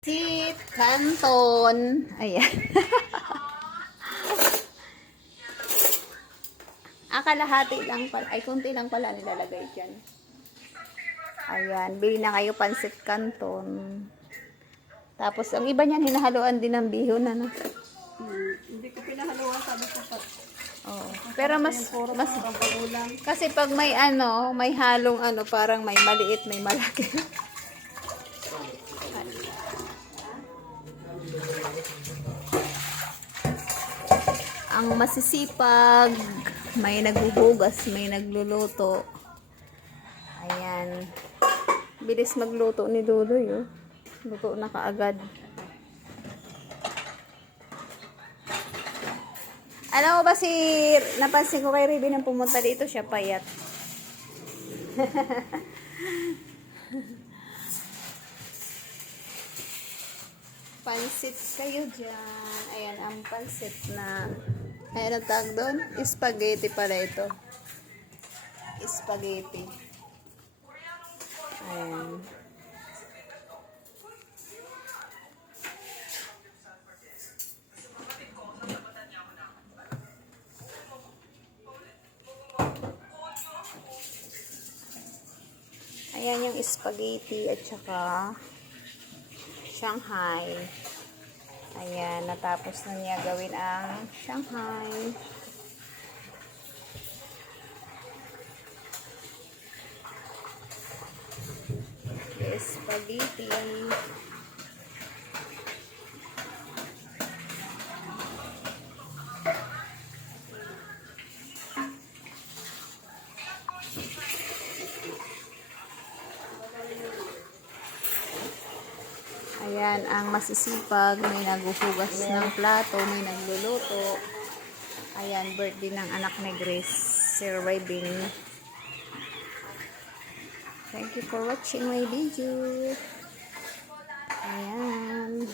Sit Canton. Ayan. Kalahati lang pala. Ay, kunti lang pala nilalagay dyan. Ayan. Bili na kayo pansit Canton. Tapos, ang iba niyan, hinahaluan din ng bihon, ano? Hindi ko pinahaluan, sabi ko pa. Oo. Pero mas kasi pag may ano, may halong ano, parang may maliit, may malaki. Ang masisipag, may naghuhugas, may nagluluto. Ayan. Bilis magluto ni Dudoy, oh. Luto na kaagad. Alam mo ba napansin ko kay Ruby nang pumunta dito, siya payat. Pansit kayo dyan. Ayan, ang pansit na, ayan ang tawag doon, spaghetti pala ito. Spaghetti. Ayan. Ayan yung spaghetti at saka Shanghai. Ayan, natapos na niya gawin ang Shanghai. Spaghetti. Ayan, ang masisipag, may naghuhugas ng plato, may nagluluto. Ayan, birthday ng anak ni Grace, Sir Wybing. Thank you for watching my video. Ayan.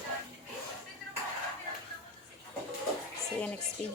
See you next video.